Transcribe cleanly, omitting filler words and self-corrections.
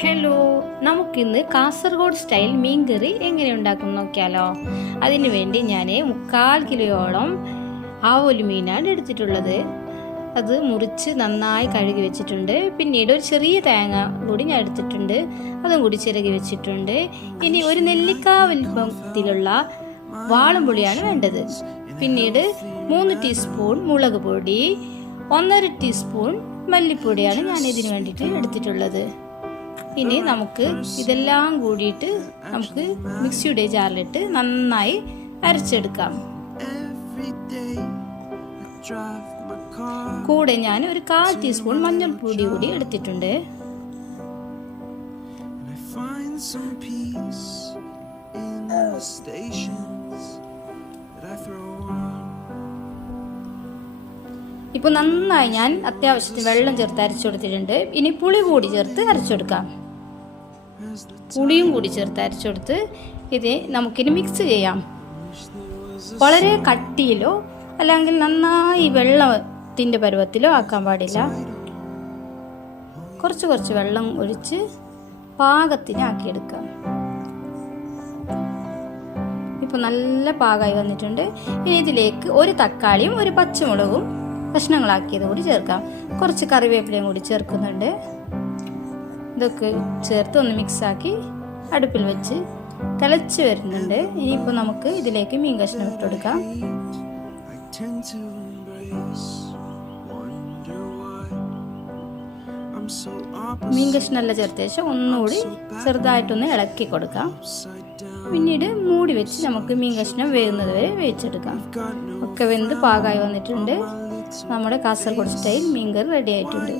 Hello, നമുക്കിന്ന് Kasaragod style മീൻകറി എങ്ങനെ ഉണ്ടാക്കും നോക്കിയാലോ. അതിനു വേണ്ടി ഞാൻ 3/4 കിലോയോളം ആവോലി മീനാണ് എടുത്തിട്ടുള്ളത്. അത് മുറിച്ച് നന്നായി കഴുകി വെച്ചിട്ടുണ്ട്. പിന്നീട് ഒരു ചെറിയ തേങ്ങ കൂടി ഞാൻ എടുത്തിട്ടുണ്ട്, അതും കൂടി ചിരകി വെച്ചിട്ടുണ്ട്. ഇനി ഒരു നെല്ലിക്ക വലിപ്പത്തിലുള്ള വാളംപുളിയാണ് വേണ്ടത്. പിന്നീട് 3 ടീസ്പൂൺ മുളക് പൊടി, 1.5 ടീസ്പൂൺ മല്ലിപ്പൊടിയാണ് ഞാൻ ഇതിന് വേണ്ടിയിട്ട് എടുത്തിട്ടുള്ളത്. ഇനി നമുക്ക് ഇതെല്ലാം കൂടിയിട്ട് നമുക്ക് മിക്സിയുടെ ജാറിലിട്ട് നന്നായി അരച്ചെടുക്കാം. കൂടെ ഞാൻ ഒരു 1/4 ടീസ്പൂൺ മഞ്ഞൾപ്പൊടി കൂടി എടുത്തിട്ടുണ്ട്. ഇപ്പോൾ നന്നായി ഞാൻ അത്യാവശ്യത്തിന് വെള്ളം ചേർത്ത് അരച്ചെടുത്തിട്ടുണ്ട്. ഇനി പുളി കൂടി ചേർത്ത് അരച്ചെടുക്കാം. പുളിയും കൂടി ചേർത്ത് അരച്ചെടുത്ത് ഇത് നമുക്കിനി മിക്സ് ചെയ്യാം. വളരെ കട്ടിയിലോ അല്ലെങ്കിൽ നന്നായി വെള്ളത്തിൻ്റെ പരുവത്തിലോ ആക്കാൻ പാടില്ല. കുറച്ച് വെള്ളം ഒഴിച്ച് പാകത്തിന് ആക്കിയെടുക്കാം. ഇപ്പോൾ നല്ല പാകമായി വന്നിട്ടുണ്ട്. ഇനി ഇതിലേക്ക് ഒരു തക്കാളിയും ഒരു പച്ചമുളകും കഷ്ണങ്ങളാക്കിയത് കൂടി ചേർക്കാം. കുറച്ച് കറിവേപ്പിലയും കൂടി ചേർക്കുന്നുണ്ട്. ഇതൊക്കെ ചേർത്ത് ഒന്ന് മിക്സാക്കി അടുപ്പിൽ വെച്ച് തിളച്ച് വരുന്നുണ്ട്. ഇനിയിപ്പോൾ നമുക്ക് ഇതിലേക്ക് മീൻ കഷ്ണം ഇട്ടെടുക്കാം. മീൻ കഷ്ണമെല്ലാം ചേർത്ത ശേഷം ഒന്നുകൂടി ചെറുതായിട്ടൊന്ന് ഇളക്കി കൊടുക്കാം. പിന്നീട് മൂടി വെച്ച് നമുക്ക് മീൻ കഷ്ണം വേകുന്നത് വരെ വേവിച്ചെടുക്കാം. ഒക്കെ വെന്ത് പാകമായി വന്നിട്ടുണ്ട്. നമ്മുടെ കാസർഗോഡ് സ്റ്റൈൽ മീൻകറി റെഡി ആയിട്ടുണ്ട്.